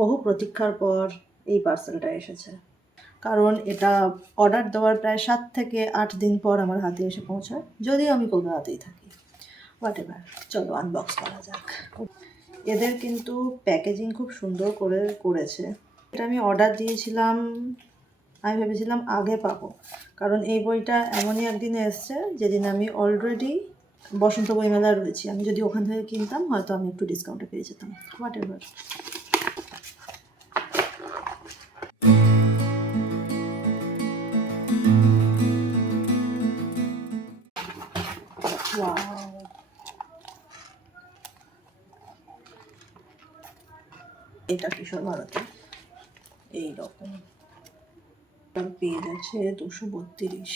বহু প্রতীক্ষার পর এই পার্সেলটা এসেছে, কারণ এটা অর্ডার দেওয়ার প্রায় 7 থেকে 8 দিন পর আমার হাতে এসে পৌঁছায়, যদিও আমি কলকাতাতেই থাকি। হোয়াট এভার, চলো আনবক্স করা যাক। এদের কিন্তু প্যাকেজিং খুব সুন্দর করে করেছে। এটা আমি অর্ডার দিয়েছিলাম, আমি ভেবেছিলাম আগে পাবো, কারণ এই বইটা এমনই একদিনে এসছে যেদিন আমি অলরেডি বসন্ত বইমেলায় রয়েছি। আমি যদি ওখান থেকে কিনতাম হয়তো আমি একটু ডিসকাউন্টে পেয়ে যেতাম। What ever. এটা কিশোর ভারতী এইরকম, তার পেজ আছে 232।